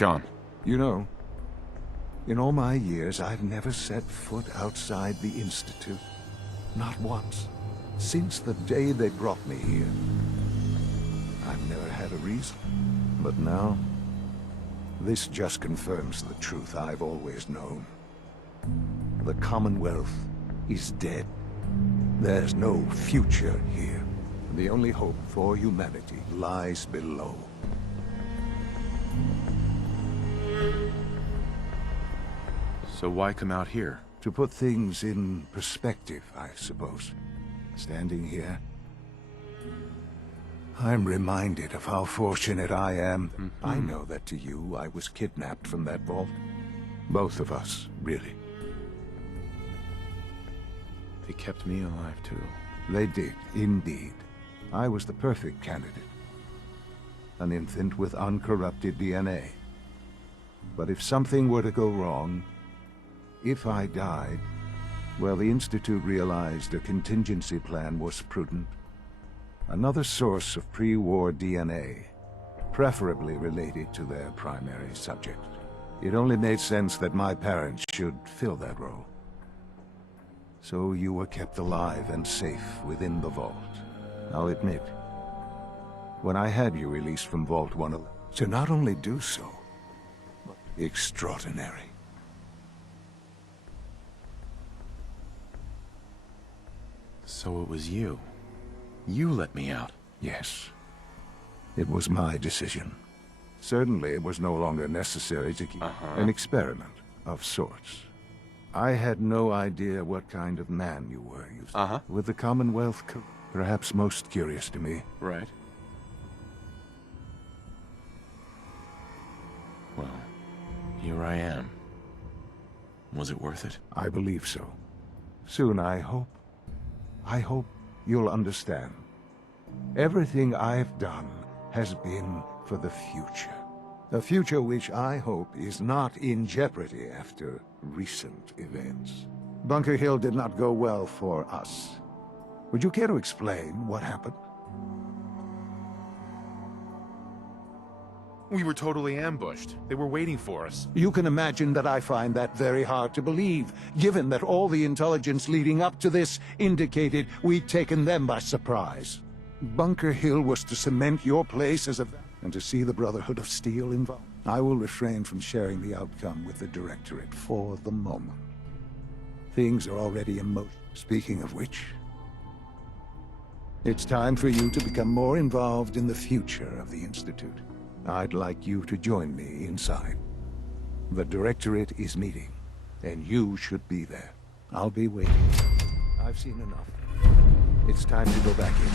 Sean. You know, in all my years, I've never set foot outside the Institute. Not once. Since the day they brought me here. I've never had a reason. But now, this just confirms the truth I've always known. The Commonwealth is dead. There's no future here. The only hope for humanity lies below. So why come out here? To put things in perspective, I suppose. Standing here, I'm reminded of how fortunate I am. I know that to you, I was kidnapped from that vault. Both of us, really. They kept me alive, too. They did, indeed. I was the perfect candidate. An infant with uncorrupted DNA. But if something were to go wrong, if I died, well, the Institute realized a contingency plan was prudent. Another source of pre-war DNA, preferably related to their primary subject. It only made sense that my parents should fill that role. So you were kept alive and safe within the vault. I'll admit, when I had you released from Vault 1, to not only do so, but extraordinary. So it was you. You let me out. Yes. It was my decision. Certainly it was no longer necessary to keep an experiment of sorts. I had no idea what kind of man you were. With the Commonwealth, perhaps most curious to me. Right. Well, here I am. Was it worth it? I believe so. Soon, I hope. I hope you'll understand. Everything I've done has been for the future. A future which I hope is not in jeopardy after recent events. Bunker Hill did not go well for us. Would you care to explain what happened? We were totally ambushed. They were waiting for us. You can imagine that I find that very hard to believe, given that all the intelligence leading up to this indicated we'd taken them by surprise. Bunker Hill was to cement your place as a... and to see the Brotherhood of Steel involved. I will refrain from sharing the outcome with the Directorate for the moment. Things are already in motion. Speaking of which, it's time for you to become more involved in the future of the Institute. I'd like you to join me inside. The Directorate is meeting, and you should be there. I'll be waiting. I've seen enough. It's time to go back in.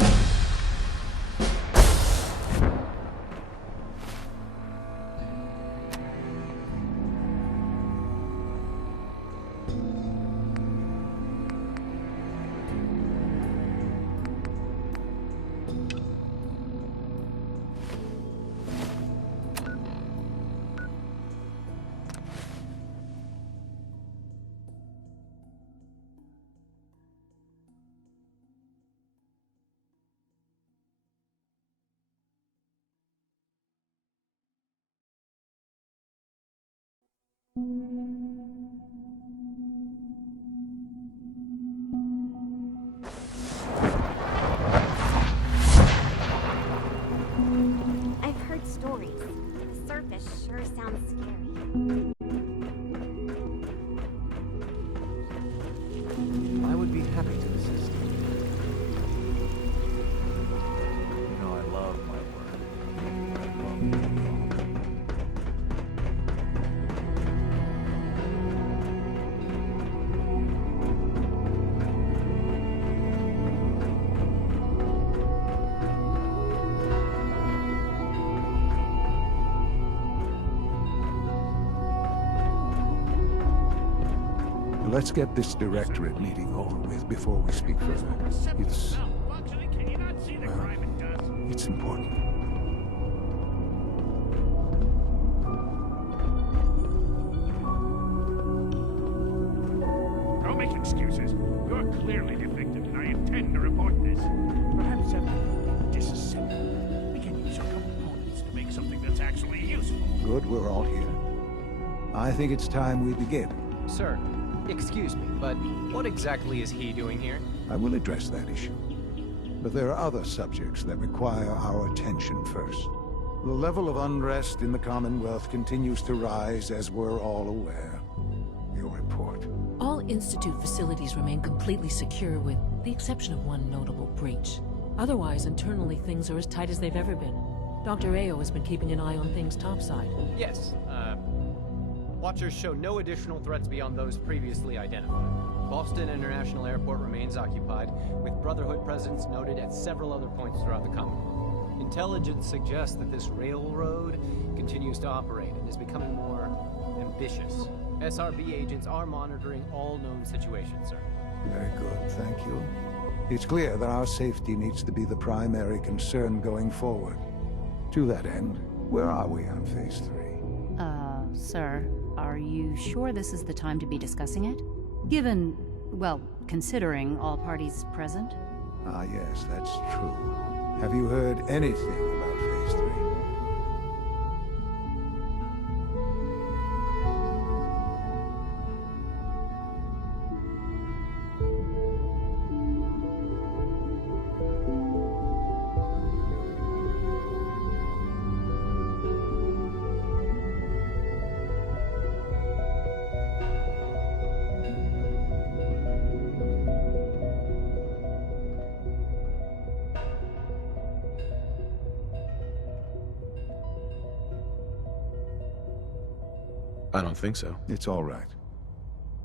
I've heard stories. The surface sure sounds scary. I would be happy to assist. You know, I love my work. I love my job. Let's get this Directorate meeting over with before we speak further. It's... well, it's important. Don't make excuses. You're clearly defective, and I intend to report this. Perhaps disassemble. We can use your components to make something that's actually useful. Good, we're all here. I think it's time we begin. Sir, excuse me, but what exactly is he doing here? I will address that issue. But there are other subjects that require our attention first. The level of unrest in the Commonwealth continues to rise, as we're all aware. Your report. All Institute facilities remain completely secure with the exception of one notable breach. Otherwise, internally things are as tight as they've ever been. Dr. Ao has been keeping an eye on things topside. Yes, Watchers show no additional threats beyond those previously identified. Boston International Airport remains occupied, with Brotherhood presence noted at several other points throughout the Commonwealth. Intelligence suggests that this railroad continues to operate and is becoming more ambitious. SRB agents are monitoring all known situations, sir. Very good, thank you. It's clear that our safety needs to be the primary concern going forward. To that end, where are we on Phase 3? Sir, are you sure this is the time to be discussing it? Given, well, considering all parties present? Ah, yes, that's true. Have you heard anything about Phase 3? I don't think so. It's all right.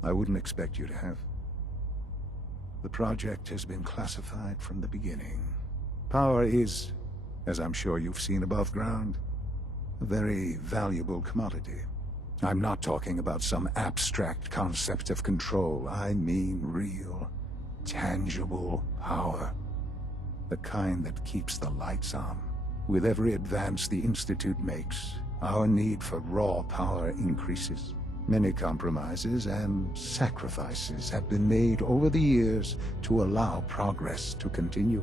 I wouldn't expect you to have. The project has been classified from the beginning. Power is, as I'm sure you've seen above ground, a very valuable commodity. I'm not talking about some abstract concept of control. I mean real, tangible power. The kind that keeps the lights on. With every advance the Institute makes, our need for raw power increases. Many compromises and sacrifices have been made over the years to allow progress to continue.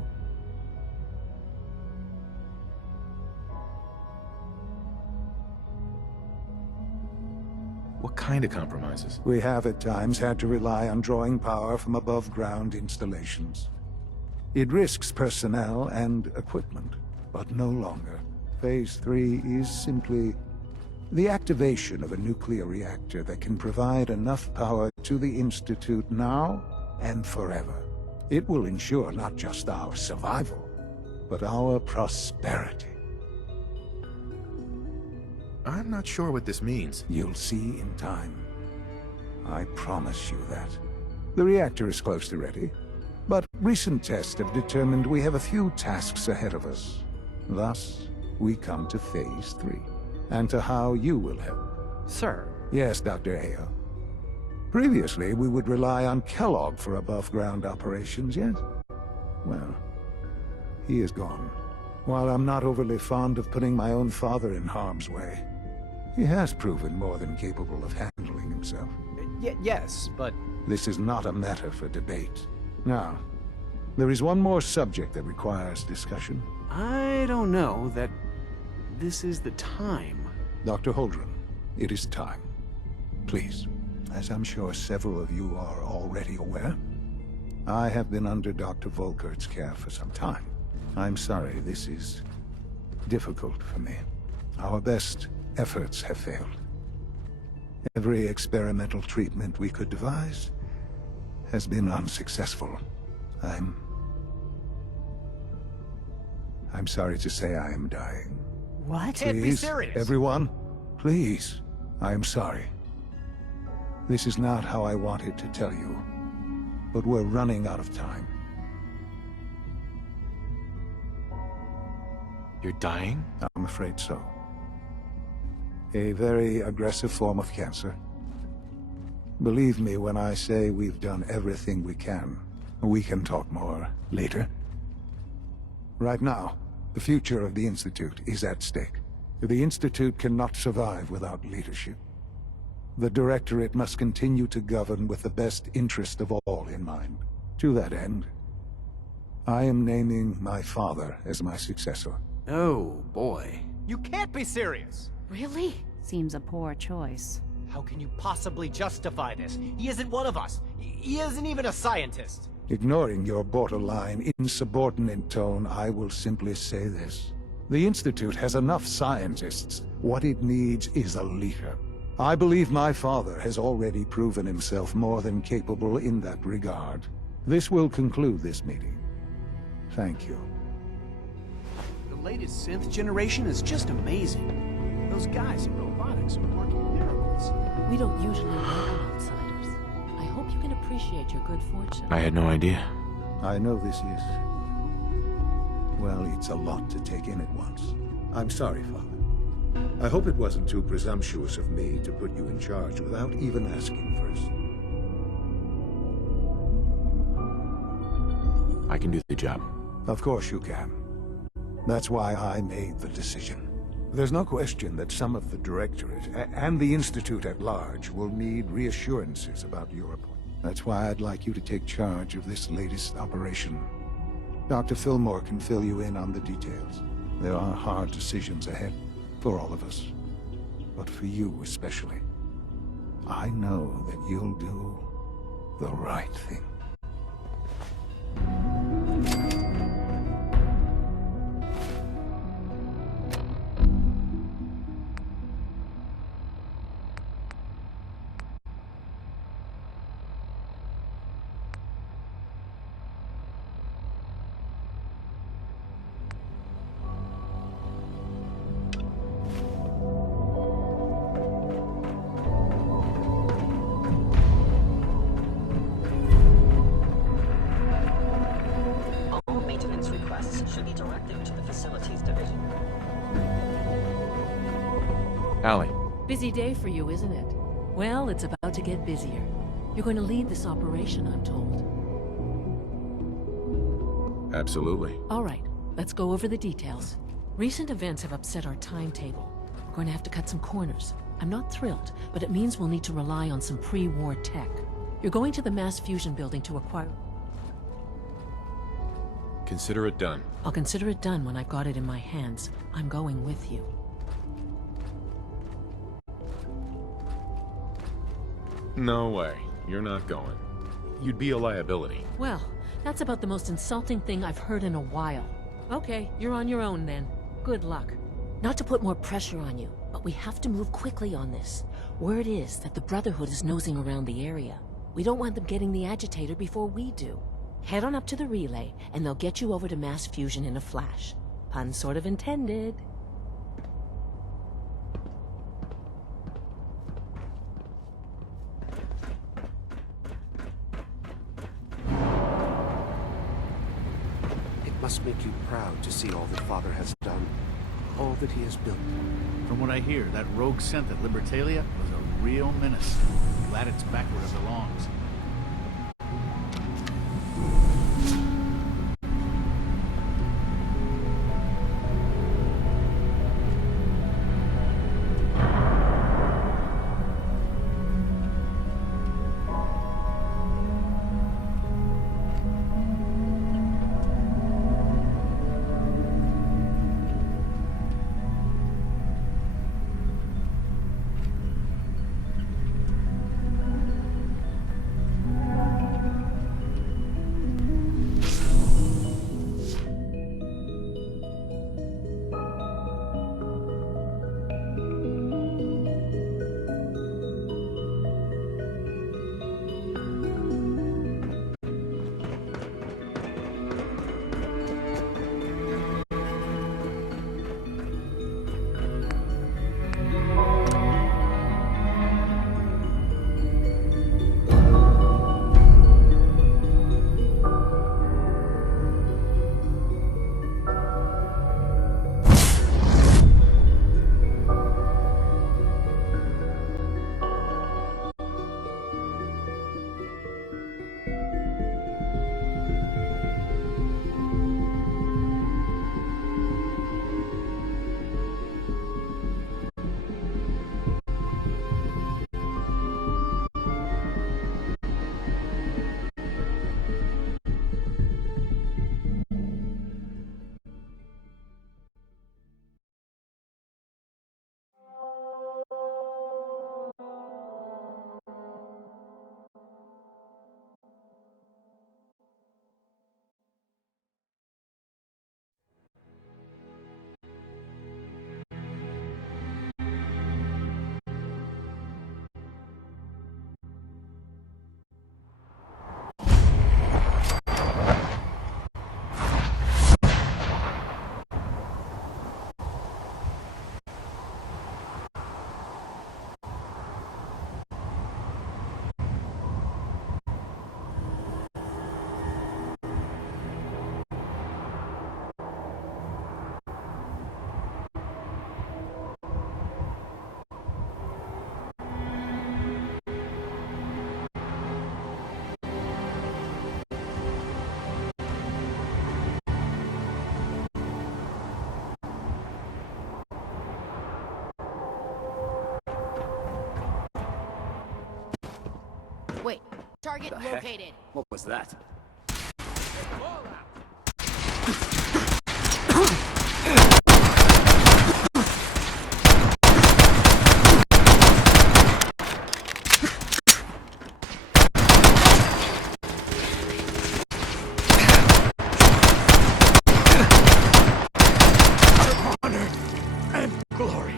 What kind of compromises? We have at times had to rely on drawing power from above-ground installations. It risks personnel and equipment, but no longer. Phase 3 is simply the activation of a nuclear reactor that can provide enough power to the Institute now and forever. It will ensure not just our survival, but our prosperity. I'm not sure what this means. You'll see in time. I promise you that. The reactor is close to ready, but recent tests have determined we have a few tasks ahead of us. Thus, we come to Phase 3, and to how you will help. Sir. Yes, Dr. Ao. Previously, we would rely on Kellogg for above-ground operations, yes? Well, he is gone. While I'm not overly fond of putting my own father in harm's way, he has proven more than capable of handling himself. Yes, but... This is not a matter for debate. Now, there is one more subject that requires discussion. I don't know that this is the time. Dr. Holdren, it is time. Please, as I'm sure several of you are already aware, I have been under Dr. Volkert's care for some time. I'm sorry this is difficult for me. Our best efforts have failed. Every experimental treatment we could devise has been unsuccessful. I'm sorry to say I am dying. What? Can't be serious. Everyone, please. I am sorry. This is not how I wanted to tell you, but we're running out of time. You're dying? I'm afraid so. A very aggressive form of cancer. Believe me when I say we've done everything we can. We can talk more later. Right now, the future of the Institute is at stake. The Institute cannot survive without leadership. The Directorate must continue to govern with the best interest of all in mind. To that end, I am naming my father as my successor. Oh, boy. You can't be serious! Really? Seems a poor choice. How can you possibly justify this? He isn't one of us. He isn't even a scientist. Ignoring your borderline, insubordinate tone, I will simply say this. The Institute has enough scientists. What it needs is a leader. I believe my father has already proven himself more than capable in that regard. This will conclude this meeting. Thank you. The latest synth generation is just amazing. Those guys in robotics are working miracles. We don't usually welcome outsiders. I hope you can appreciate your good fortune. I had no idea. I know this is... well, it's a lot to take in at once. I'm sorry, Father. I hope it wasn't too presumptuous of me to put you in charge without even asking first. I can do the job. Of course you can. That's why I made the decision. There's no question that some of the Directorate, and the Institute at large, will need reassurances about your appointment. That's why I'd like you to take charge of this latest operation. Dr. Fillmore can fill you in on the details. There are hard decisions ahead, for all of us. But for you especially. I know that you'll do the right thing. All maintenance requests should be directed to the Facilities Division. Allie, Busy day for you, isn't it? Well, it's about to get busier. You're going to lead this operation, I'm told. absolutely. All right, let's go over the details. Recent events have upset our timetable. We're going to have to cut some corners. I'm not thrilled, but it means we'll need to rely on some pre-war tech. You're going to the Mass Fusion building to acquire... Consider it done. I'll consider it done when I've got it in my hands. I'm going with you. No way. You're not going. You'd be a liability. Well, that's about the most insulting thing I've heard in a while. Okay, you're on your own then. Good luck. Not to put more pressure on you, but we have to move quickly on this. Word is that the Brotherhood is nosing around the area. We don't want them getting the agitator before we do. Head on up to the relay, and they'll get you over to Mass Fusion in a flash. Pun sort of intended. It must make you proud to see all that Father has done, all that he has built. From what I hear, that rogue scent at Libertalia was a real menace. Glad it's back where it belongs. Wait, target The heck? located. What was that? Honor and glory.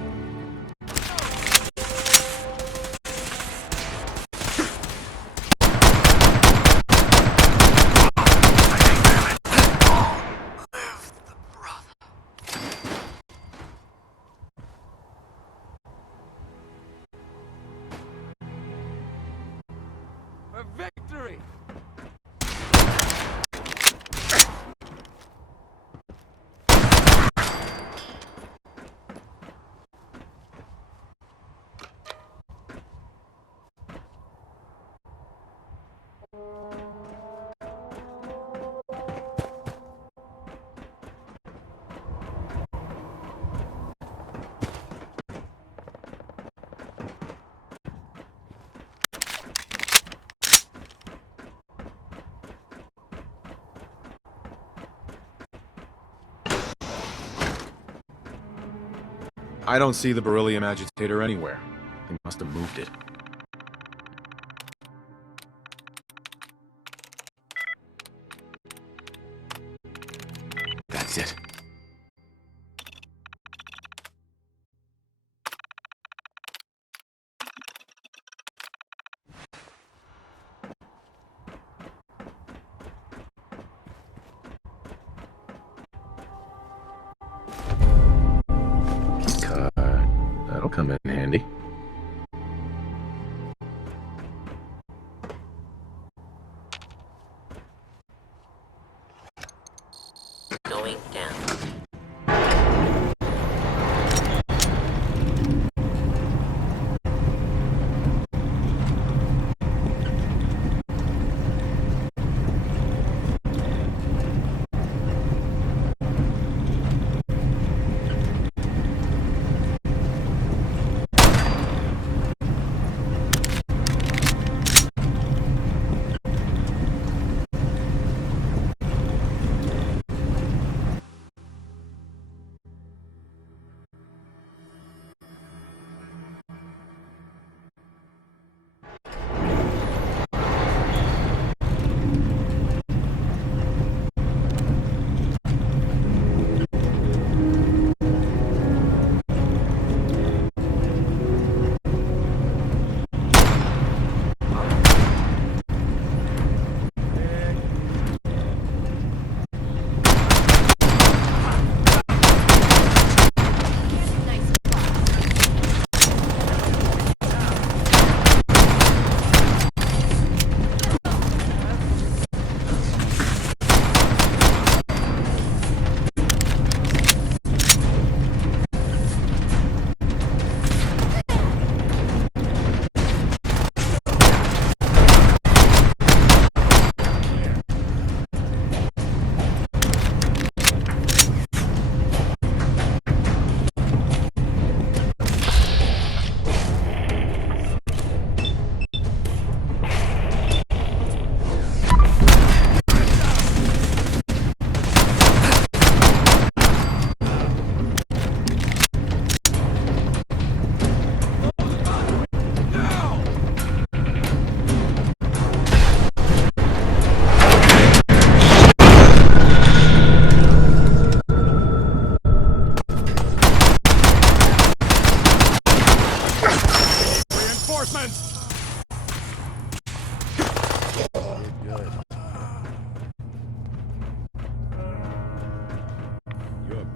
A victory! I don't see the beryllium agitator anywhere. They must have moved it. That's it. That'll come in handy. Going down.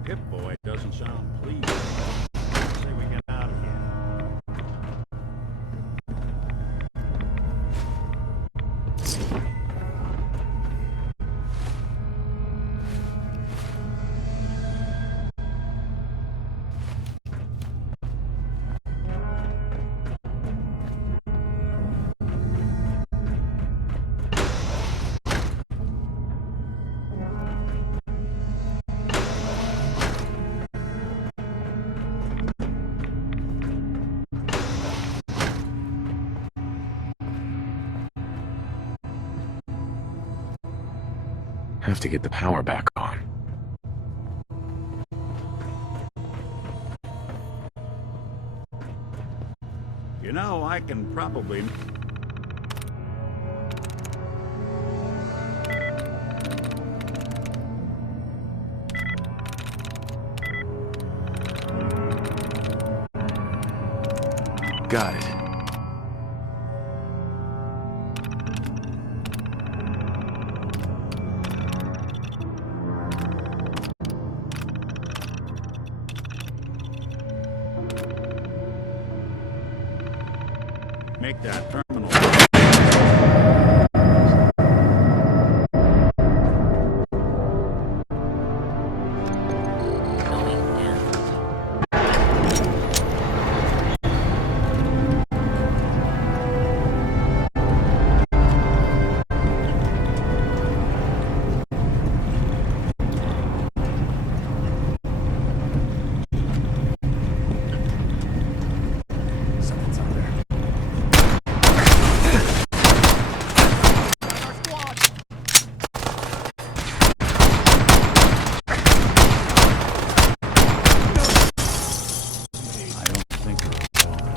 Pip-Boy doesn't sound pleased. Say we get out of here. Have to get the power back on. You know, I can probably... Got it. Make that terminal. Something's up there. I don't think we're alone.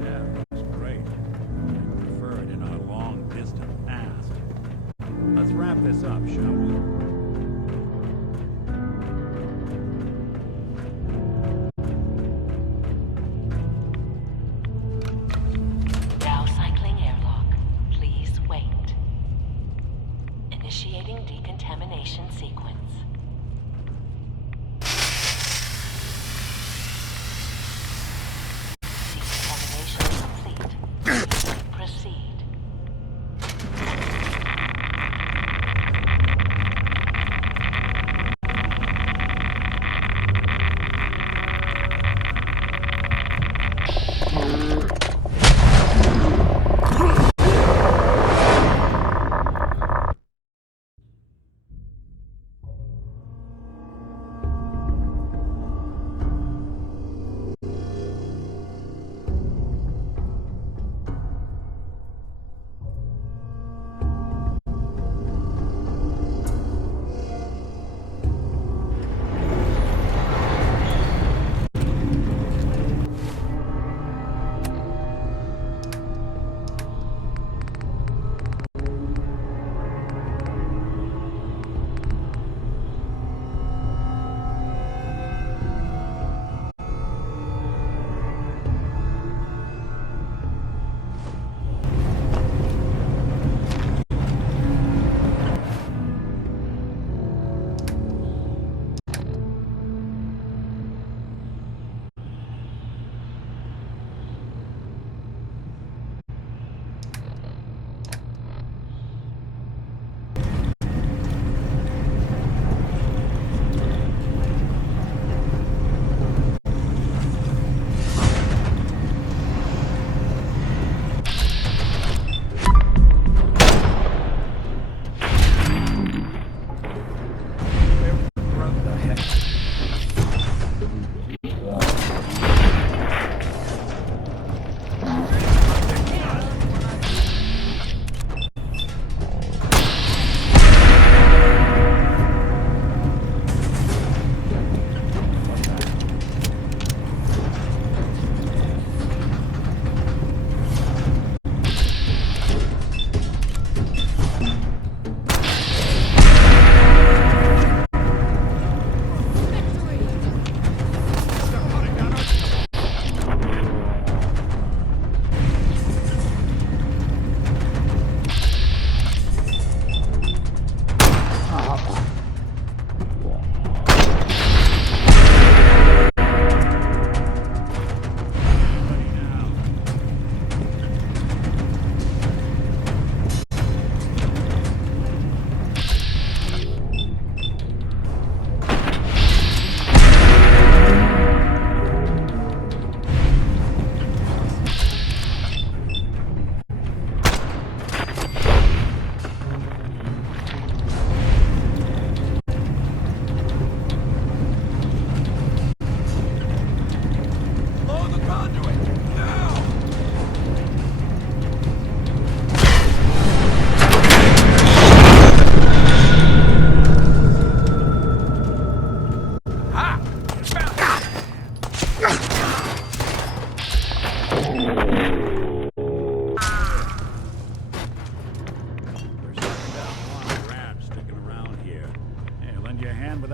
Yeah, looks great. I prefer it in our long-distant past. Let's wrap this up, shall we? Dow cycling airlock. Please wait. Initiating decontamination sequence. Decontamination complete. Please proceed.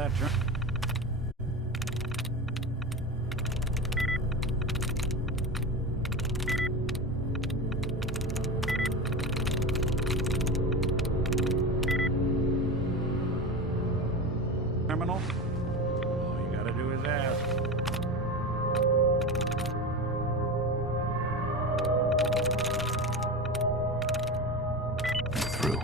that turn. Criminal? All you gotta do is ask. Through.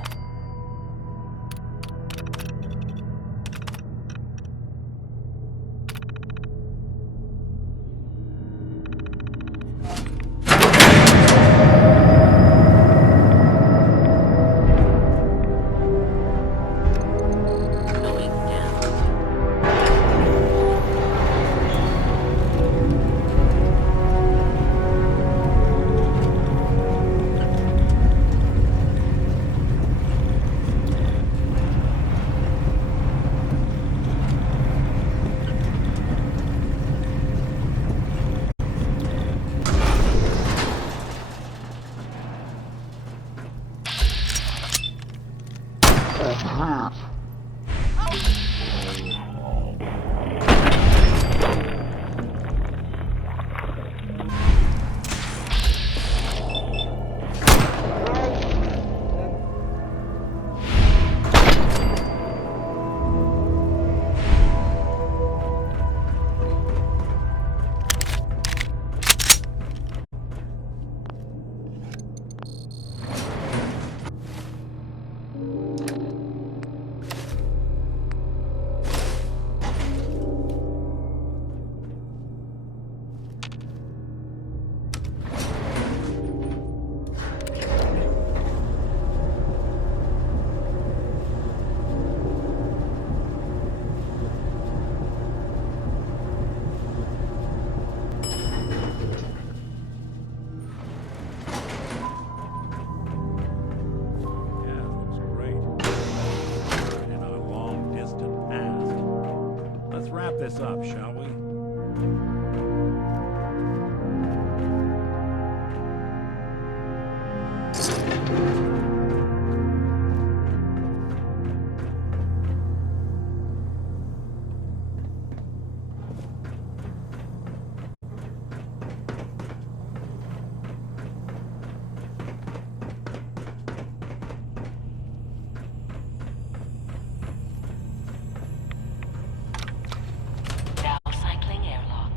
Yeah, looks great. In our long distant past. Let's wrap this up, shall we? Now cycling airlock.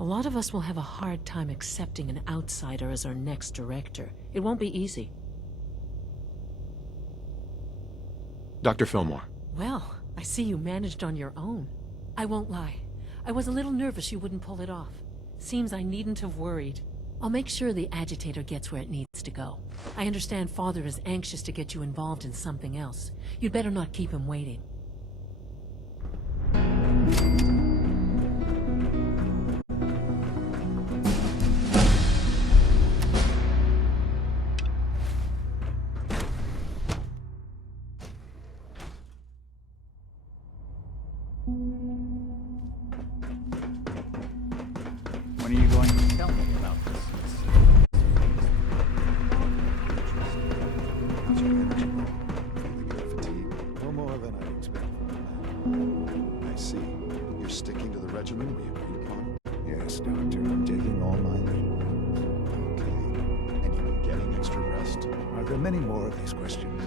A lot of us will have a hard time accepting an outsider as our next director. It won't be easy. Dr. Fillmore. Well, I see you managed on your own. I won't lie. I was a little nervous you wouldn't pull it off. Seems I needn't have worried. I'll make sure the agitator gets where it needs to go. I understand Father is anxious to get you involved in something else. You'd better not keep him waiting. When are you going to tell me about this? How's your energy? Feeling a bit fatigued? No more than I'd expect from a man. I see. You're sticking to the regimen we agreed upon? Yes, Doctor. I'm taking all my leave. Okay. And you've been getting extra rest? Are there many more of these questions?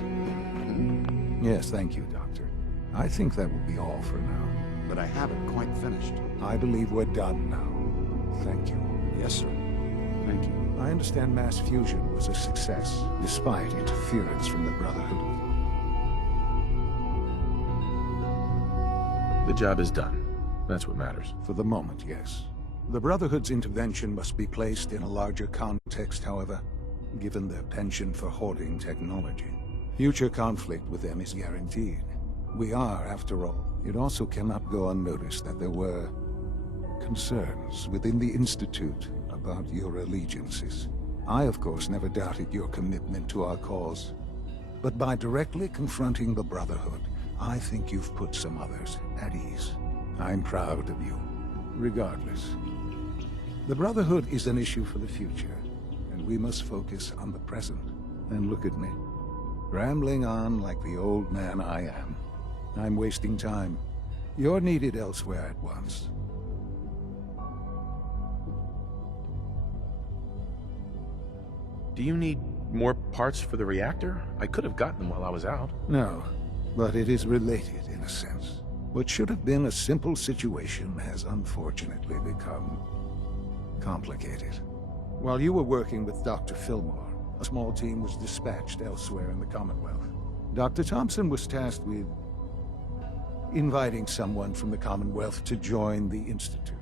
Yes, thank you, Doctor. I think that will be all for now. But I haven't quite finished. I believe we're done now. Thank you. Yes, sir. Thank you. I understand mass fusion was a success, despite interference from the Brotherhood. The job is done. That's what matters. For the moment, yes. The Brotherhood's intervention must be placed in a larger context, however, given their penchant for hoarding technology. Future conflict with them is guaranteed. We are, after all. It also cannot go unnoticed that there were concerns within the Institute about your allegiances. I, of course, never doubted your commitment to our cause. But by directly confronting the Brotherhood, I think you've put some others at ease. I'm proud of you, regardless. The Brotherhood is an issue for the future, and we must focus on the present. And look at me, rambling on like the old man I am. I'm wasting time. You're needed elsewhere at once. Do you need more parts for the reactor? I could have gotten them while I was out. No, but it is related in a sense. What should have been a simple situation has unfortunately become complicated. While you were working with Dr. Fillmore, a small team was dispatched elsewhere in the Commonwealth. Dr. Thompson was tasked with inviting someone from the Commonwealth to join the Institute.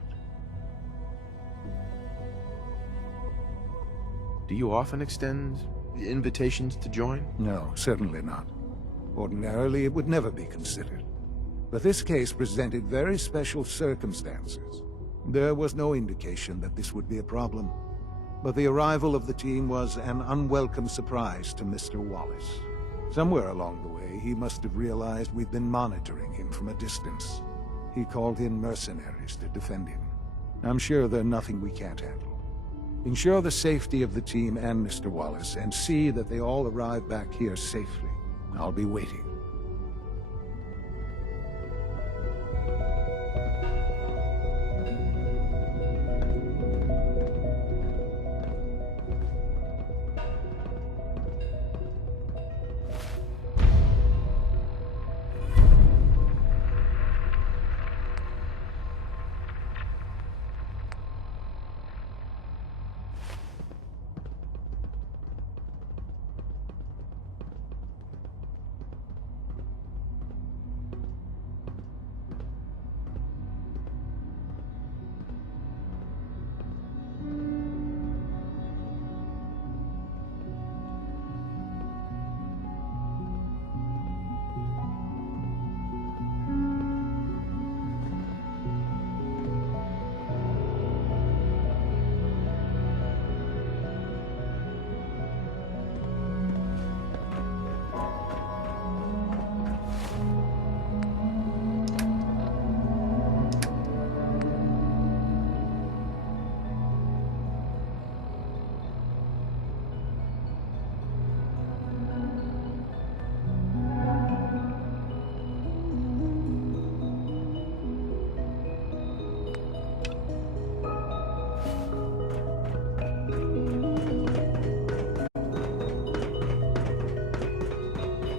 Do you often extend invitations to join? No, certainly not. Ordinarily, it would never be considered. But this case presented very special circumstances. There was no indication that this would be a problem. But the arrival of the team was an unwelcome surprise to Mr. Wallace. Somewhere along the way, he must have realized we'd been monitoring him from a distance. He called in mercenaries to defend him. I'm sure they're nothing we can't handle. Ensure the safety of the team and Mr. Wallace, and see that they all arrive back here safely. I'll be waiting.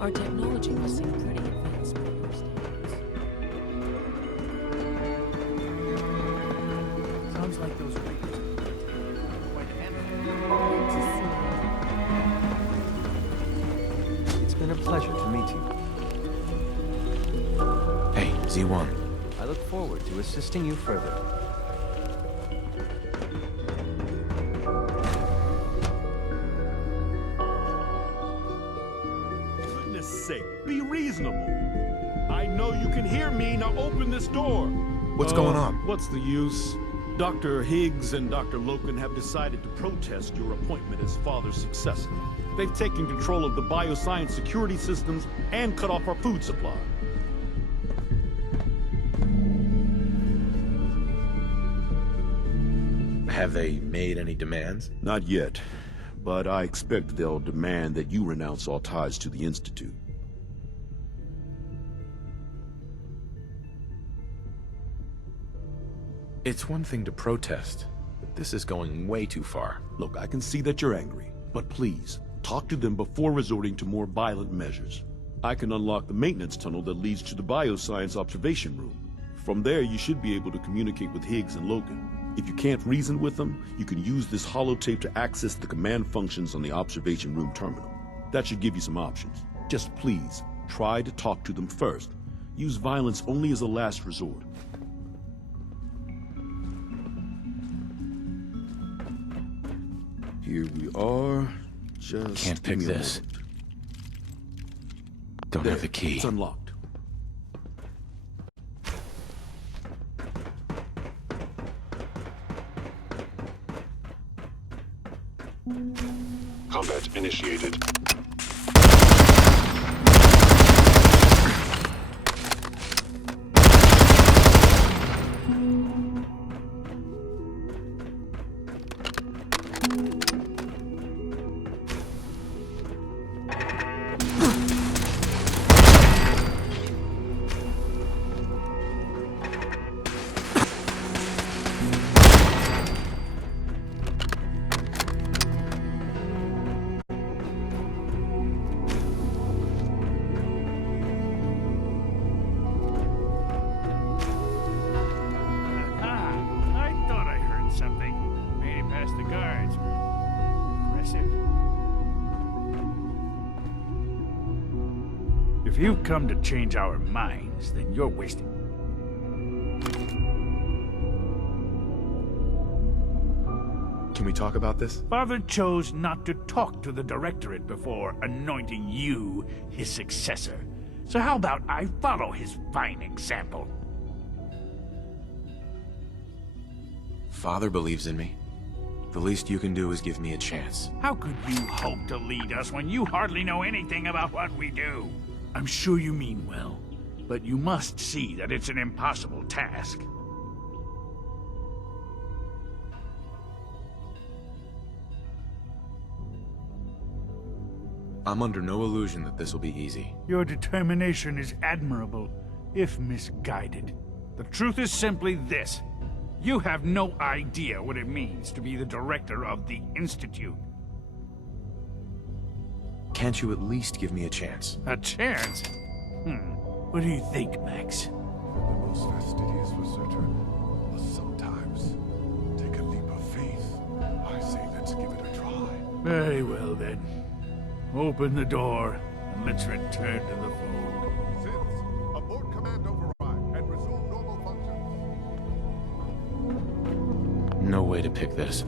Our technology must seem pretty advanced by your standards. Sounds like those papers are quite a handful. It's been a pleasure to meet you. Hey, Z1. I look forward to assisting you further. Goodness sake, be reasonable. I know you can hear me. Now open this door. What's going on? What's the use? Dr. Higgs and Dr. Loken have decided to protest your appointment as father's successor. They've taken control of the bioscience security systems and cut off our food supply. Have they made any demands? Not yet, but I expect they'll demand that you renounce all ties to the Institute. It's one thing to protest, but this is going way too far. Look, I can see that you're angry, but please, talk to them before resorting to more violent measures. I can unlock the maintenance tunnel that leads to the bioscience observation room. From there, you should be able to communicate with Higgs and Loken. If you can't reason with them, you can use this holotape to access the command functions on the observation room terminal. That should give you some options. Just please, try to talk to them first. Use violence only as a last resort. Here we are. Just Can't pick give me a this. moment. Don't There, have the key. It's unlocked. Combat initiated. I thought I heard something. Made it past the guards. Impressive. If you've come to change our minds, then you're wasting. Can we talk about this? Father chose not to talk to the Directorate before anointing you his successor. So how about I follow his fine example? Father believes in me. The least you can do is give me a chance. How could you hope to lead us when you hardly know anything about what we do? I'm sure you mean well, but you must see that it's an impossible task. I'm under no illusion that this will be easy. Your determination is admirable, if misguided. The truth is simply this. You have no idea what it means to be the director of the Institute. Can't you at least give me a chance? A chance? What do you think, Max? The most fastidious researcher must sometimes take a leap of faith. I say let's give it a try. Very well, then. Open the door, and let's return to the fold. Synths, abort command override and resume normal functions. No way to pick this.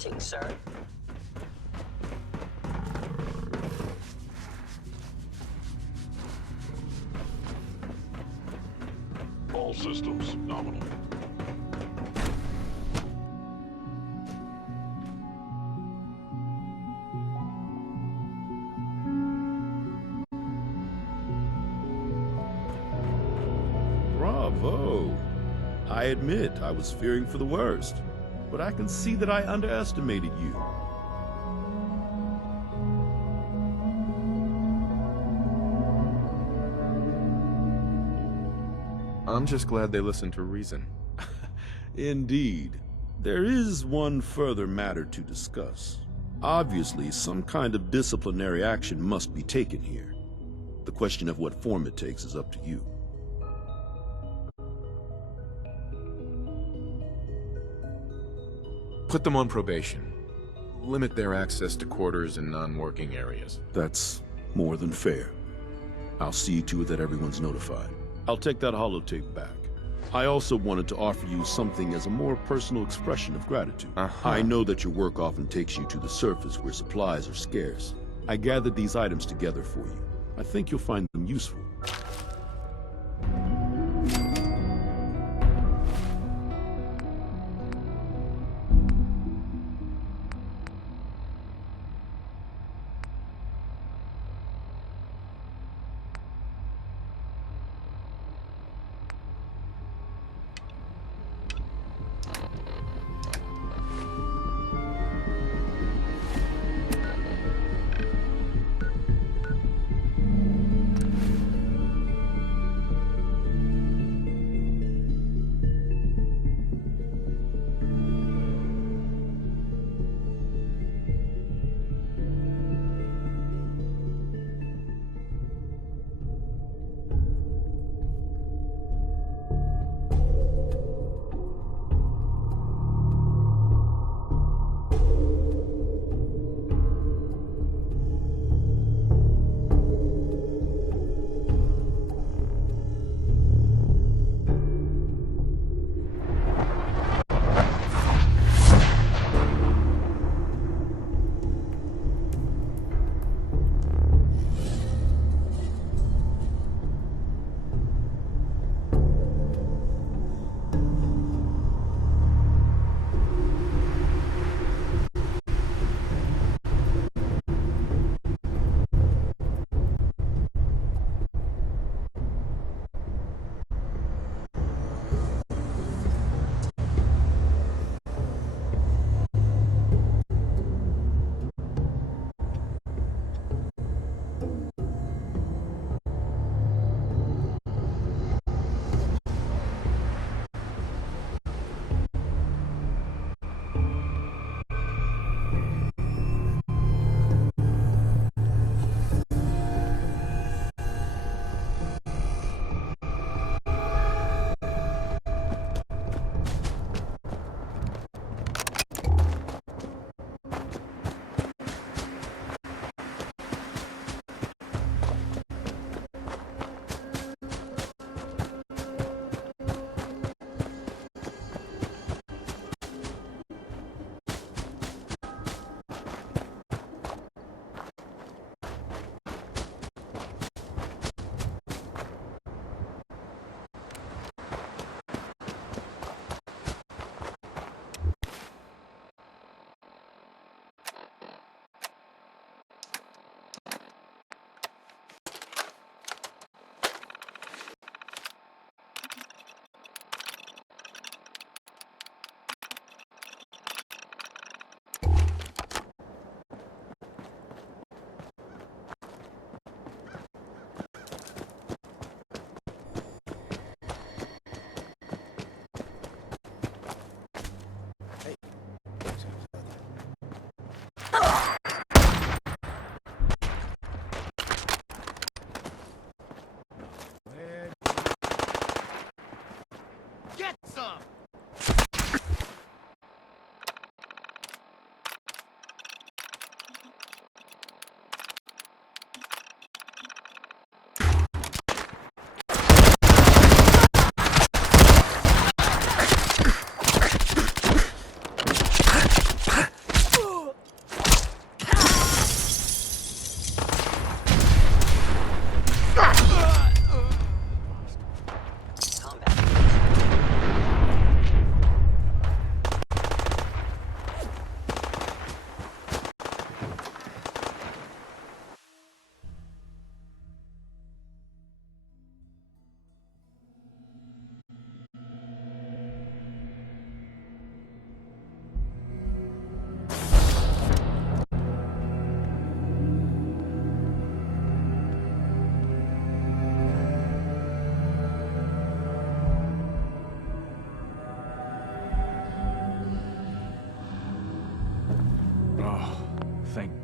Greetings, sir. All systems nominal. Bravo. I admit I was fearing for the worst, but I can see that I underestimated you. I'm just glad they listened to reason. Indeed. There is one further matter to discuss. Obviously, some kind of disciplinary action must be taken here. The question of what form it takes is up to you. Put them on probation. Limit their access to quarters and non-working areas. That's more than fair. I'll see to it that everyone's notified. I'll take that holotape back. I also wanted to offer you something as a more personal expression of gratitude. I know that your work often takes you to the surface where supplies are scarce. I gathered these items together for you. I think you'll find them useful.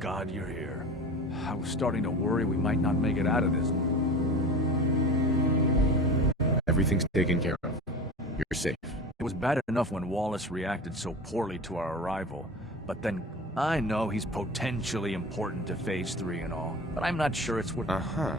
God you're here. I was starting to worry we might not make it out of this. Everything's taken care of. You're safe. It was bad enough when Wallace reacted so poorly to our arrival, but then I know he's potentially important to Phase 3 and all, but I'm not sure it's what... Uh-huh.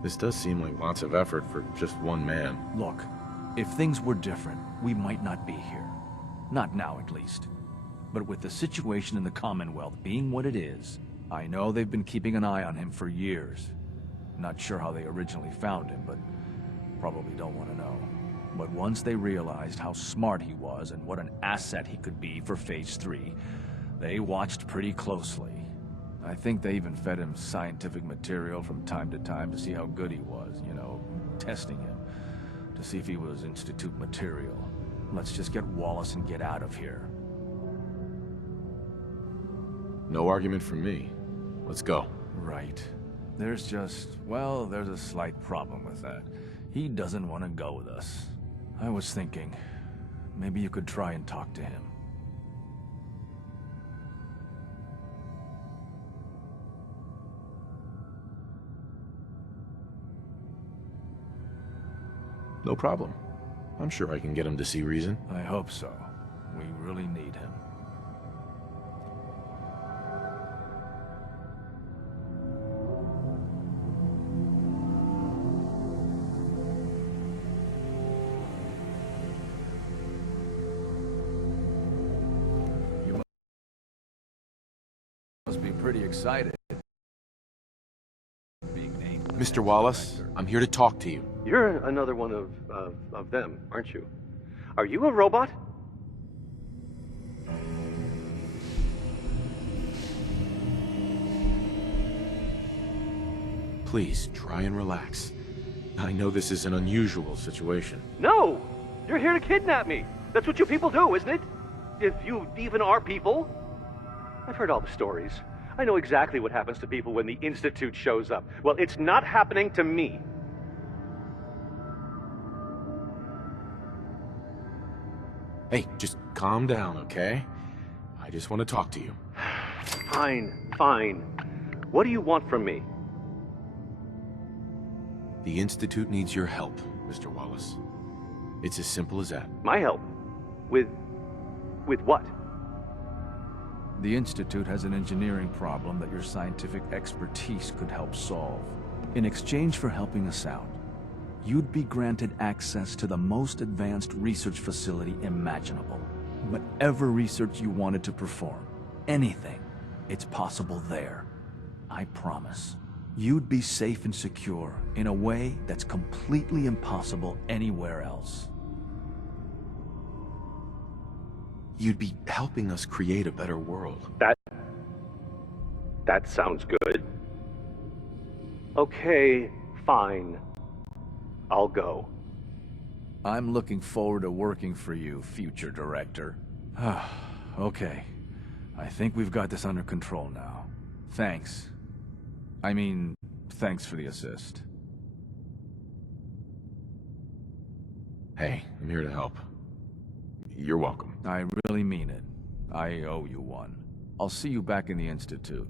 This does seem like lots of effort for just one man. Look, if things were different, we might not be here. Not now, at least. But with the situation in the Commonwealth being what it is, I know they've been keeping an eye on him for years. Not sure how they originally found him, but probably don't want to know. But once they realized how smart he was and what an asset he could be for Phase 3, they watched pretty closely. I think they even fed him scientific material from time to time to see how good he was, you know, testing him, to see if he was Institute material. Let's just get Wallace and get out of here. No argument from me. Let's go. Right. There's just, well, there's a slight problem with that. He doesn't want to go with us. I was thinking, maybe you could try and talk to him. No problem. I'm sure I can get him to see reason. I hope so. We really need him. You must be pretty excited. Being named Mr. Wallace, I'm here to talk to you. You're another one of them, aren't you? Are you a robot? Please, try and relax. I know this is an unusual situation. No! You're here to kidnap me! That's what you people do, isn't it? If you even are people. I've heard all the stories. I know exactly what happens to people when the Institute shows up. Well, it's not happening to me. Hey, just calm down, okay? I just want to talk to you. Fine, fine. What do you want from me? The Institute needs your help, Mr. Wallace. It's as simple as that. My help? With what? The Institute has an engineering problem that your scientific expertise could help solve. In exchange for helping us out, you'd be granted access to the most advanced research facility imaginable. Whatever research you wanted to perform, anything, it's possible there. I promise. You'd be safe and secure in a way that's completely impossible anywhere else. You'd be helping us create a better world. That sounds good. Okay, fine. I'll go. I'm looking forward to working for you, future director. Okay. I think we've got this under control now. Thanks. I mean, thanks for the assist. Hey, I'm here to help. You're welcome. I really mean it. I owe you one. I'll see you back in the Institute.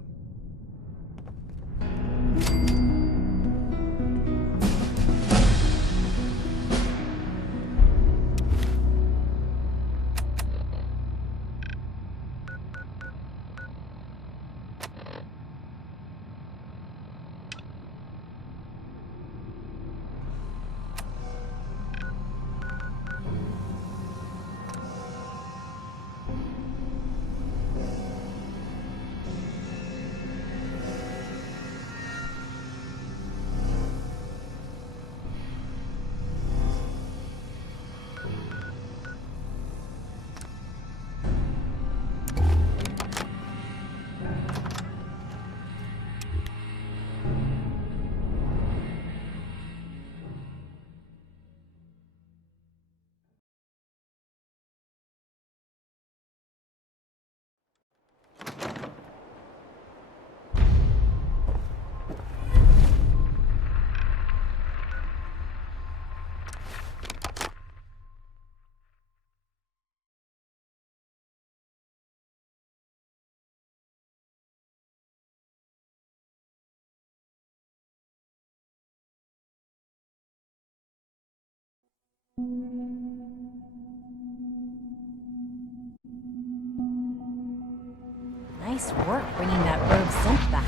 Nice work bringing that rogue synth back.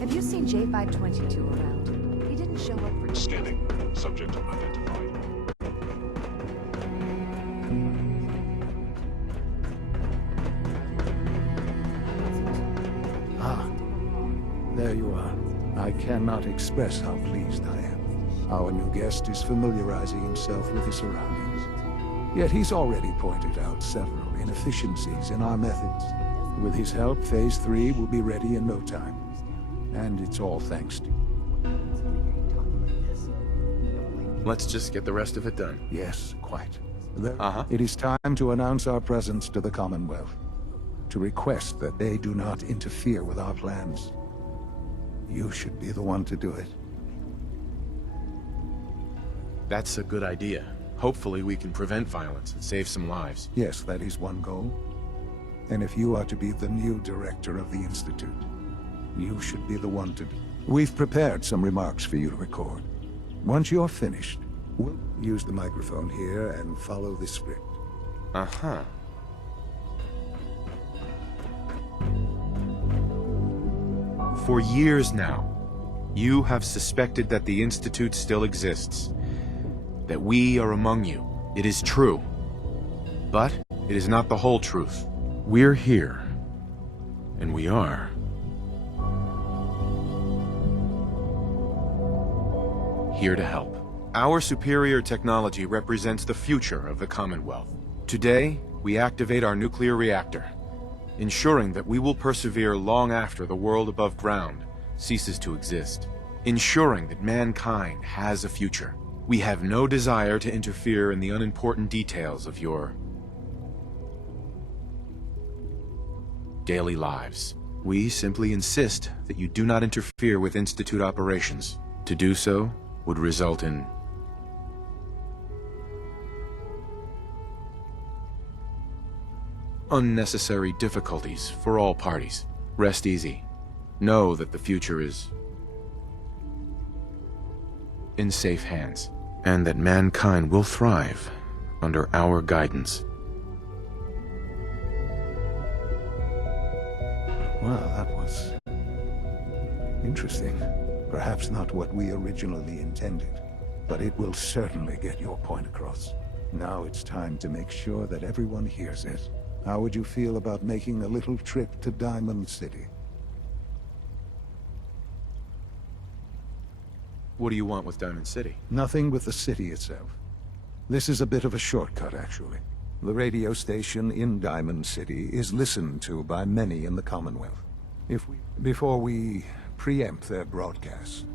Have you seen J522 around? He didn't show up for... Scanning. Subject identified. Ah, there you are. I cannot express how pleased I am. Our new guest is familiarizing himself with his surroundings. Yet he's already pointed out several inefficiencies in our methods. With his help, Phase 3 will be ready in no time. And it's all thanks to you. Let's just get the rest of it done. Yes, quite. Uh-huh. It is time to announce our presence to the Commonwealth. To request that they do not interfere with our plans. You should be the one to do it. That's a good idea. Hopefully we can prevent violence and save some lives. Yes, that is one goal. And if you are to be the new director of the Institute, you should be the one to do. We've prepared some remarks for you to record. Once you're finished, we'll use the microphone here and follow the script. Uh-huh. For years now, you have suspected that the Institute still exists. That we are among you. It is true. But it is not the whole truth. We're here. And we are. Here to help. Our superior technology represents the future of the Commonwealth. Today, we activate our nuclear reactor, ensuring that we will persevere long after the world above ground ceases to exist. Ensuring that mankind has a future. We have no desire to interfere in the unimportant details of your daily lives. We simply insist that you do not interfere with Institute operations. To do so would result in unnecessary difficulties for all parties. Rest easy. Know that the future is in safe hands, and that mankind will thrive under our guidance. Well, that was interesting. Perhaps not what we originally intended, but it will certainly get your point across. Now it's time to make sure that everyone hears it. How would you feel about making a little trip to Diamond City? What do you want with Diamond City? Nothing with the city itself. This is a bit of a shortcut, actually. The radio station in Diamond City is listened to by many in the Commonwealth. Before we preempt their broadcasts,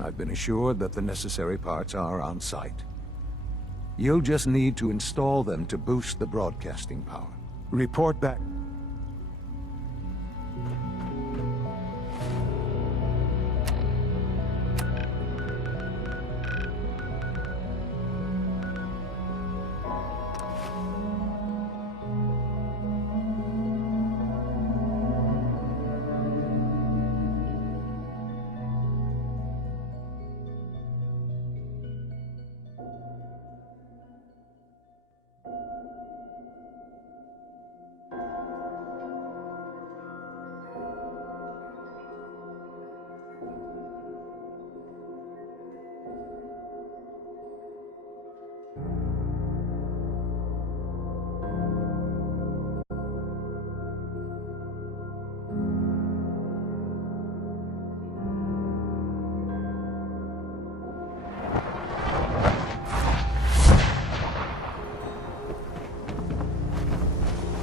I've been assured that the necessary parts are on site. You'll just need to install them to boost the broadcasting power. Report back.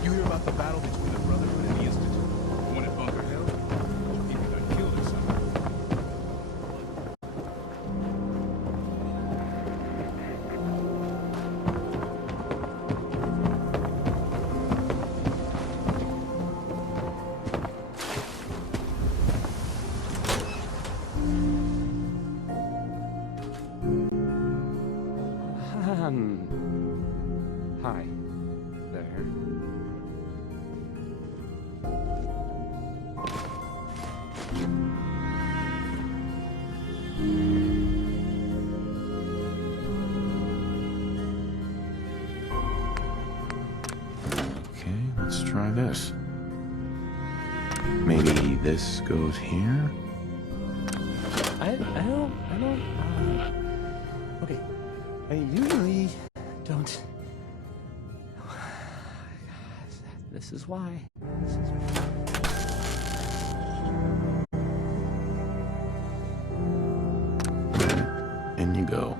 You hear about the battle between the Brotherhood and the Institute? The one at Bunker Hill? People got killed or something. Hi. There. Okay, let's try this. Maybe this goes here? Okay. I usually don't... This is why. In you go.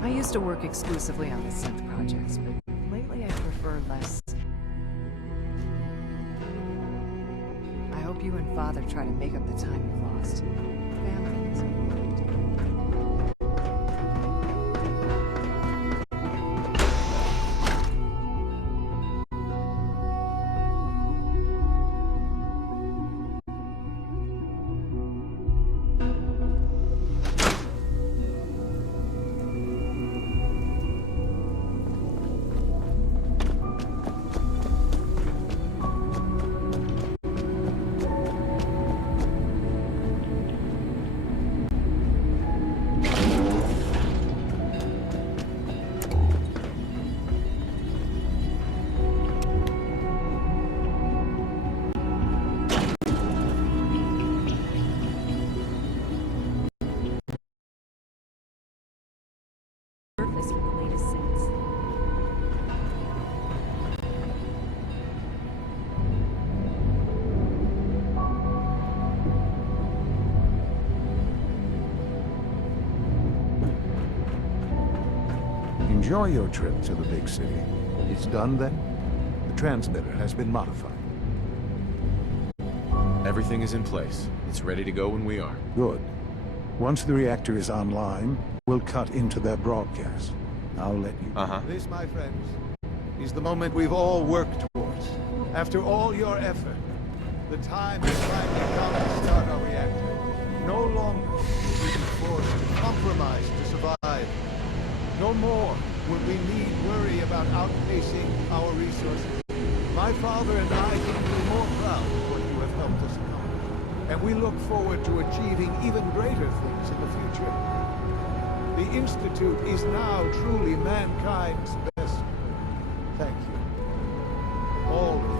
I used to work exclusively on the synth projects, but lately I prefer less. I hope you and Father try to make up the time you've lost. Family is important. Surface for the latest synths. Enjoy your trip to the big city. It's done then? The transmitter has been modified. Everything is in place. It's ready to go when we are. Good. Once the reactor is online, we'll cut into their broadcast. I'll let you... This, my friends, is the moment we've all worked towards. After all your effort, the time has finally come to start our reactor. No longer will we be forced to compromise to survive. No more will we need worry about outpacing our resources. My father and I can be more proud of what you have helped us accomplish. And we look forward to achieving even greater things in the future. The Institute is now truly mankind's best. Thank you. All of you.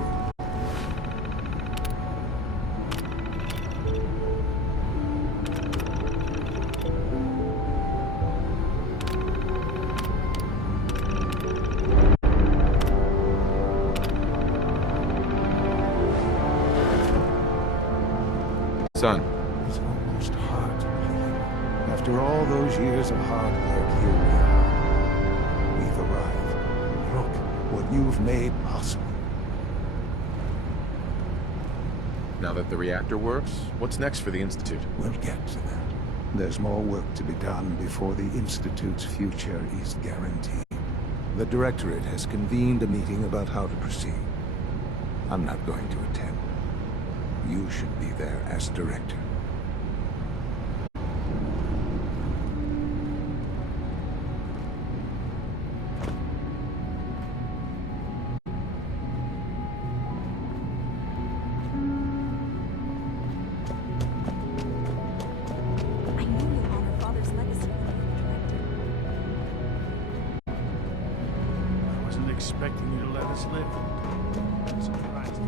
Son. It's almost hard to believe. After all those years of hard work, here we are. We've arrived. Look what you've made possible. Now that the reactor works, what's next for the Institute? We'll get to that. There's more work to be done before the Institute's future is guaranteed. The Directorate has convened a meeting about how to proceed. I'm not going to attend. You should be there as Director. I knew you honor Father's legacy when you were director. I wasn't expecting you to let us live. I'm surprised.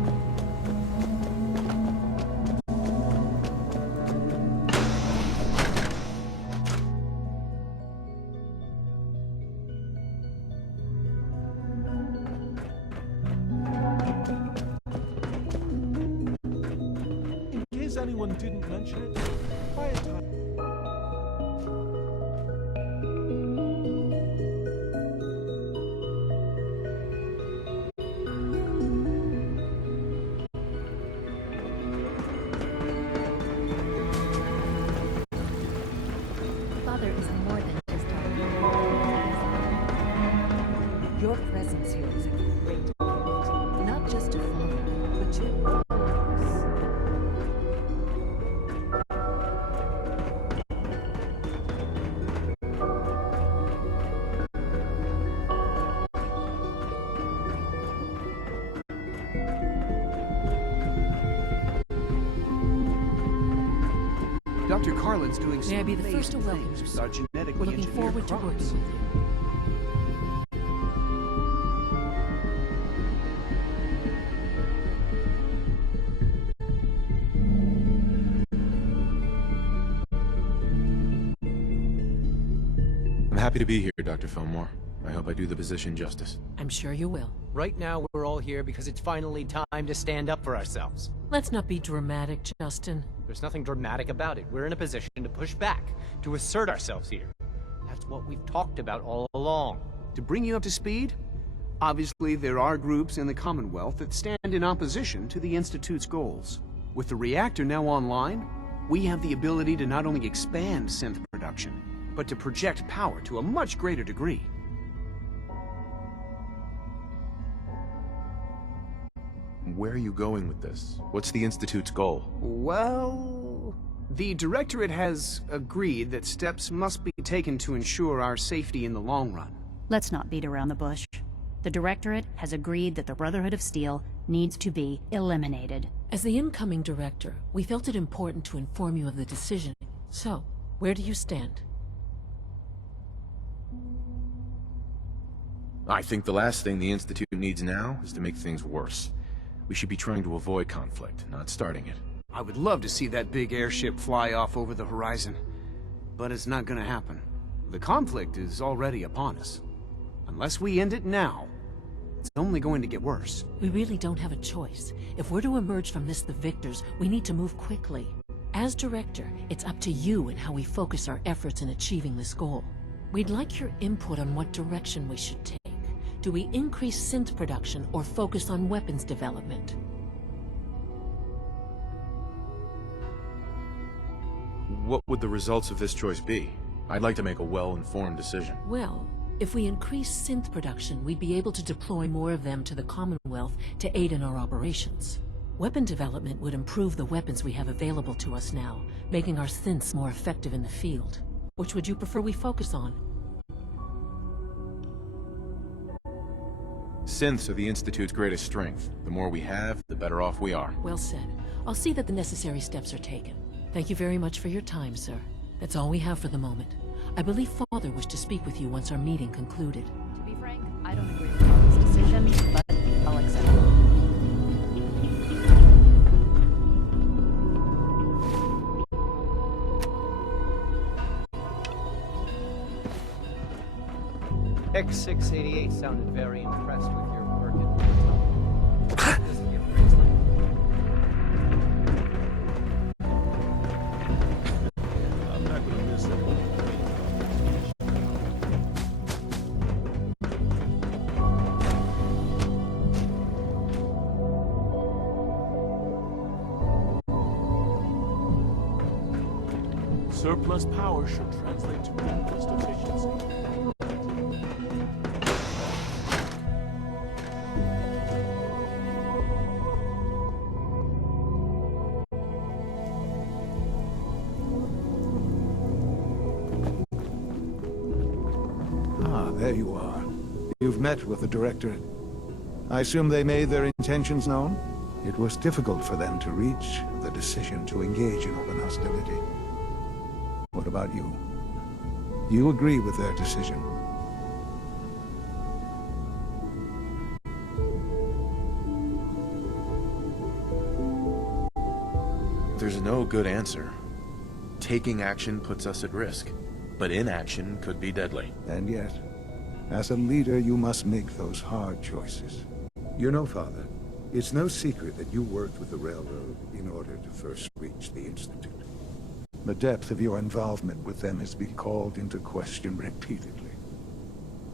In case anyone didn't mention it, by a time. Father is more than just our Your presence here is a great gift, not just to Father, but to all of us. Dr. Carlin's doing some May I be the first to amazing welcome things you, with sir? our genetically We're looking engineered forward to working crops. with you. I'm happy to be here, Dr. Fillmore. I hope I do the position justice. I'm sure you will. Right now, we're all here because it's finally time to stand up for ourselves. Let's not be dramatic, Justin. There's nothing dramatic about it. We're in a position to push back, to assert ourselves here. That's what we've talked about all along. To bring you up to speed, obviously there are groups in the Commonwealth that stand in opposition to the Institute's goals. With the reactor now online, we have the ability to not only expand synth production, but to project power to a much greater degree. Where are you going with this? What's the Institute's goal? Well, the Directorate has agreed that steps must be taken to ensure our safety in the long run. Let's not beat around the bush. The Directorate has agreed that the Brotherhood of Steel needs to be eliminated. As the incoming director, we felt it important to inform you of the decision. So, where do you stand? I think the last thing the Institute needs now is to make things worse. We should be trying to avoid conflict, not starting it. I would love to see that big airship fly off over the horizon, but it's not gonna happen. The conflict is already upon us. Unless we end it now, it's only going to get worse. We really don't have a choice. If we're to emerge from this the victors, we need to move quickly. As director, it's up to you and how we focus our efforts in achieving this goal. We'd like your input on what direction we should take. Do we increase synth production or focus on weapons development? What would the results of this choice be? I'd like to make a well-informed decision. Well, if we increase synth production, we'd be able to deploy more of them to the Commonwealth to aid in our operations. Weapon development would improve the weapons we have available to us now, making our synths more effective in the field. Which would you prefer we focus on? Synths are the Institute's greatest strength. The more we have, the better off we are. Well said. I'll see that the necessary steps are taken. Thank you very much for your time, sir. That's all we have for the moment. I believe Father wished to speak with you once our meeting concluded. To be frank, I don't agree with Father's decision, but I'll accept it. X688 sounded very impressed with your work at this gift bracelet. I'm not gonna miss it. surplus power should translate to increased efficiency. Ah, there you are. You've met with the Directorate. I assume they made their intentions known? It was difficult for them to reach the decision to engage in open hostility. What about you? You agree with their decision? There's no good answer. Taking action puts us at risk, but inaction could be deadly. And yet, as a leader, you must make those hard choices. You know, Father, it's no secret that you worked with the Railroad in order to first reach the Institute. The depth of your involvement with them has been called into question repeatedly.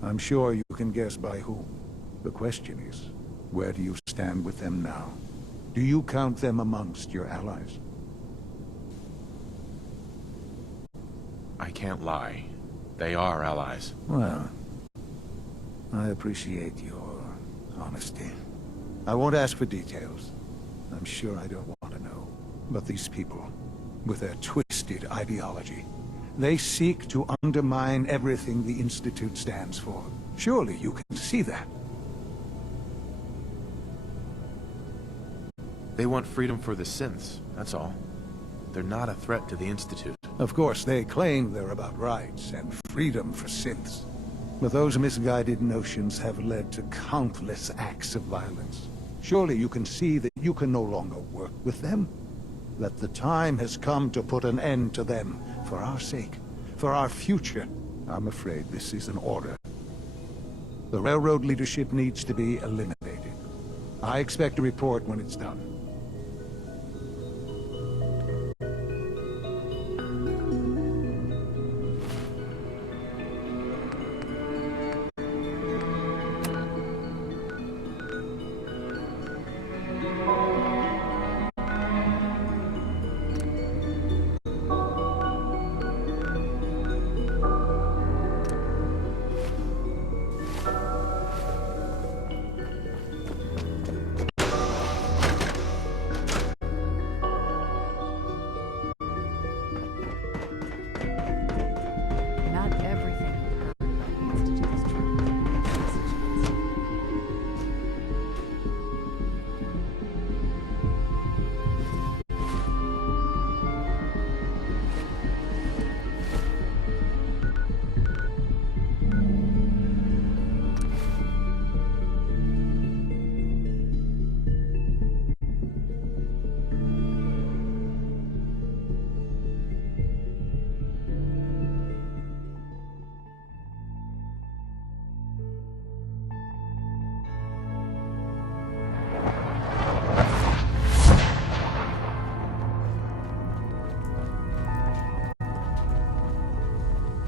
I'm sure you can guess by whom. The question is, where do you stand with them now? Do you count them amongst your allies? I can't lie. They are allies. Well, I appreciate your honesty. I won't ask for details. I'm sure I don't want to know. But these people, with their twisted ideology, they seek to undermine everything the Institute stands for. Surely you can see that. They want freedom for the synths, that's all. They're not a threat to the Institute. Of course, they claim they're about rights and freedom for synths. But those misguided notions have led to countless acts of violence. Surely you can see that you can no longer work with them. That the time has come to put an end to them, for our sake, for our future. I'm afraid this is an order. The Railroad leadership needs to be eliminated. I expect a report when it's done. Not everything you've heard about the Institute is true.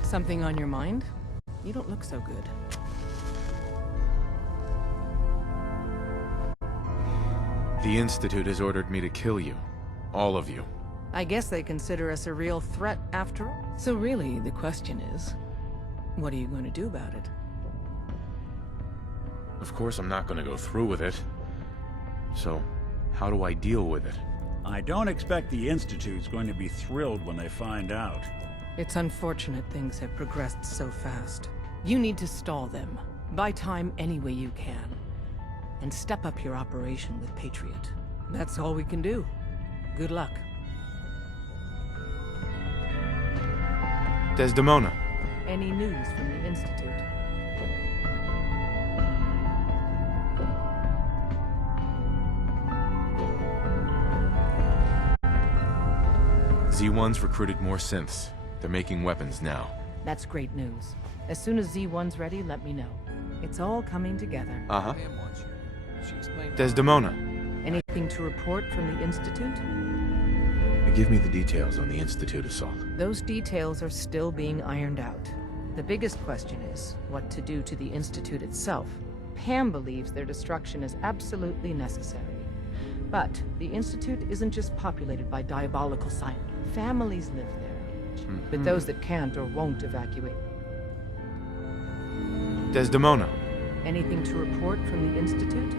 Something on your mind? You don't look so good. The Institute has ordered me to kill you. All of you. I guess they consider us a real threat after all. So really, the question is, what are you going to do about it? Of course I'm not going to go through with it. So, how do I deal with it? I don't expect the Institute's going to be thrilled when they find out. It's unfortunate things have progressed so fast. You need to stall them. Buy time any way you can. And step up your operation with Patriot. That's all we can do. Good luck. Desdemona. Any news from the Institute? Z1's recruited more synths. They're making weapons now. That's great news. As soon as Z1's ready, let me know. It's all coming together. Uh-huh. Desdemona. Anything to report from the Institute? Give me the details on the Institute assault. Those details are still being ironed out. The biggest question is what to do to the Institute itself. Pam believes their destruction is absolutely necessary. But the Institute isn't just populated by diabolical science. Families live there. But those that can't or won't evacuate. Desdemona, Anything to report from the Institute?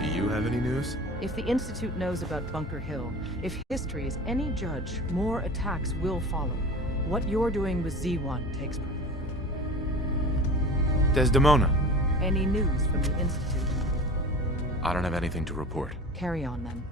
do you have any news? If the Institute knows about Bunker Hill, if history is any judge, more attacks will follow. What you're doing with Z1 takes precedence. Desdemona, Any news from the Institute? I don't have anything to report. Carry on then.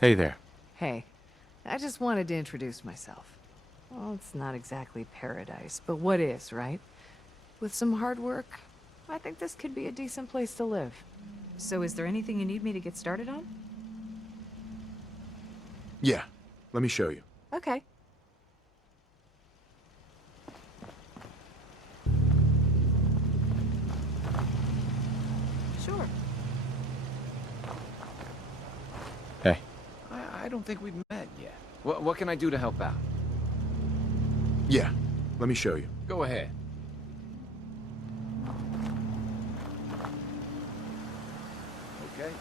Hey there. Hey, I just wanted to introduce myself. Well, it's not exactly paradise, but what is, right? With some hard work, I think this could be a decent place to live. So is there anything you need me to get started on? Yeah, let me show you. Okay. Sure. Hey. I don't think we've met yet. What can I do to help out? Yeah, let me show you. Go ahead. Okay.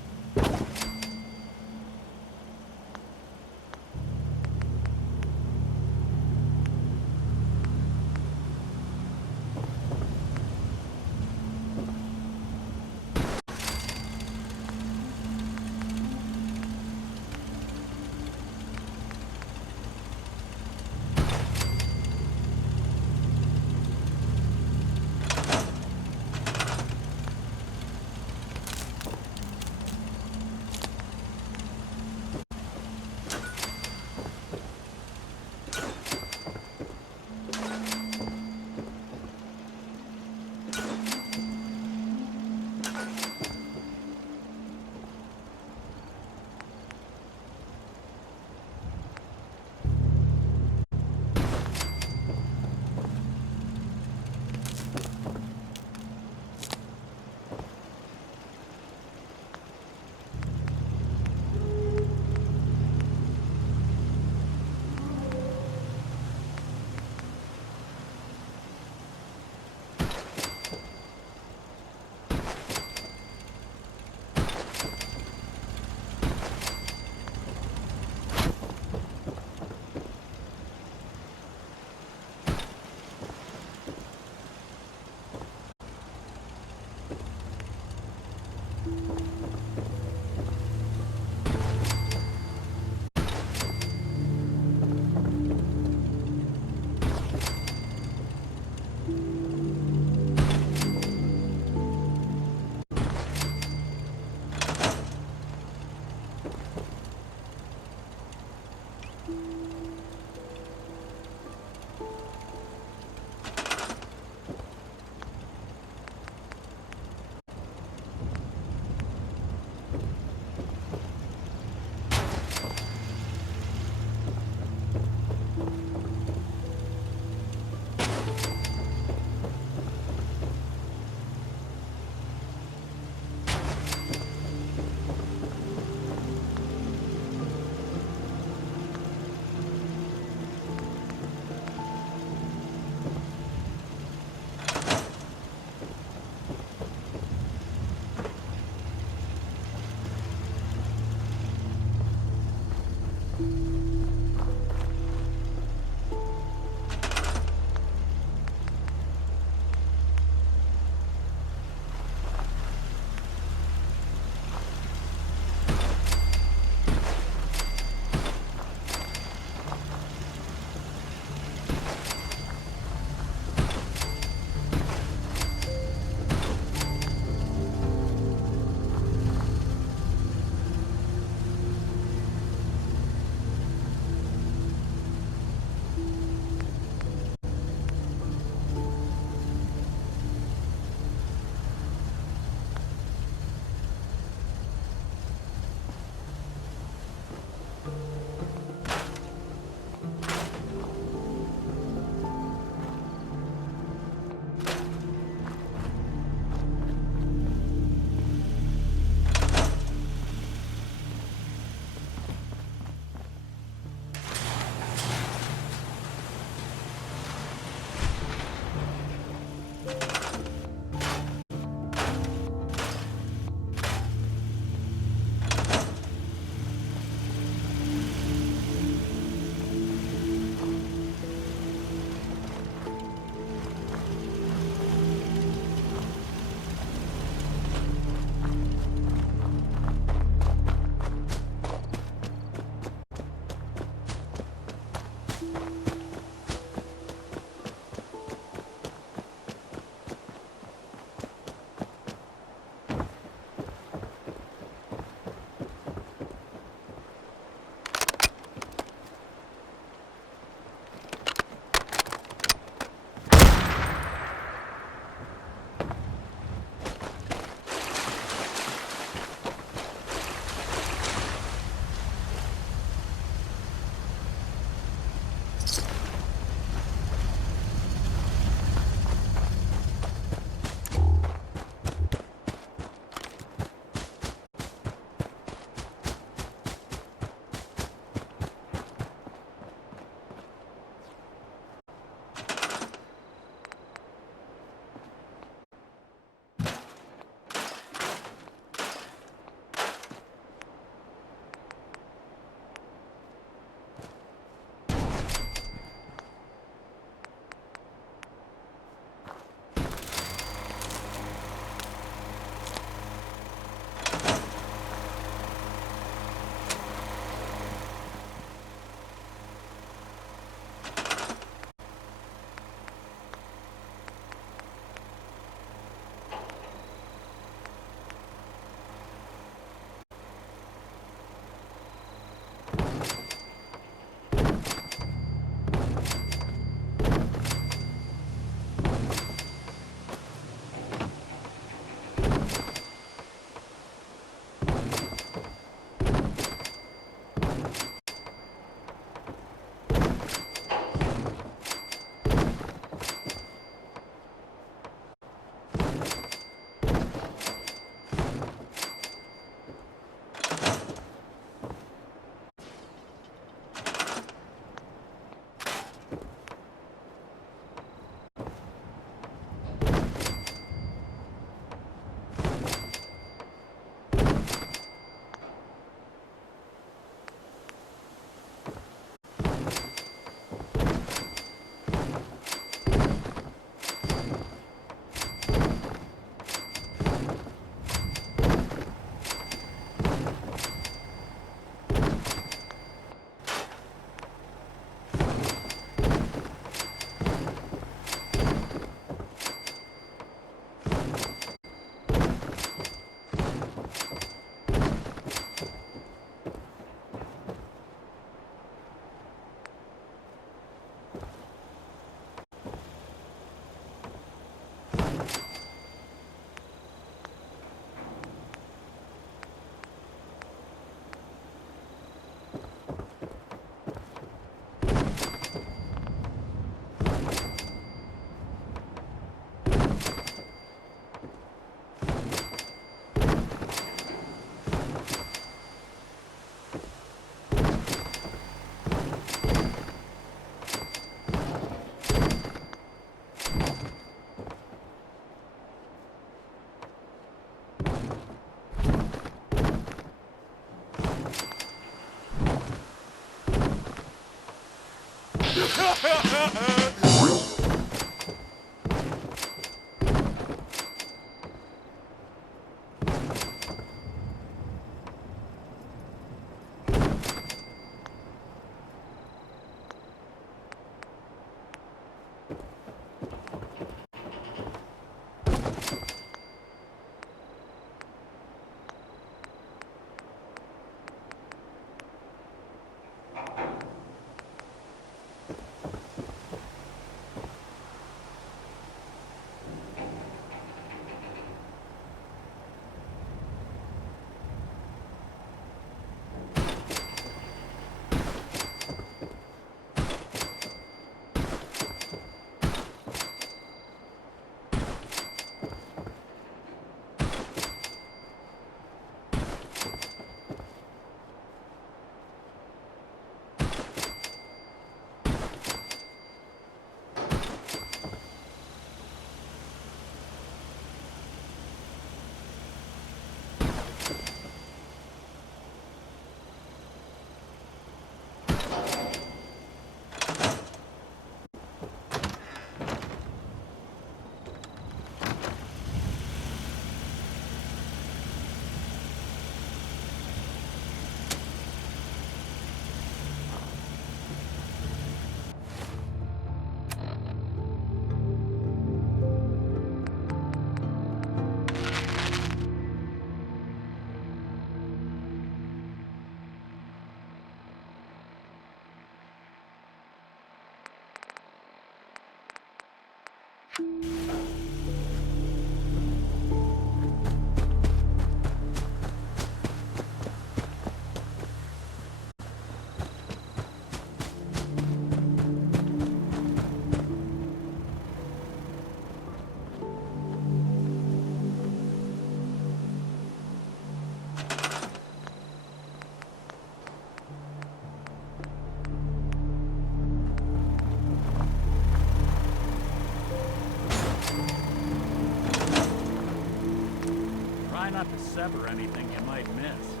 Try not to sever anything you might miss.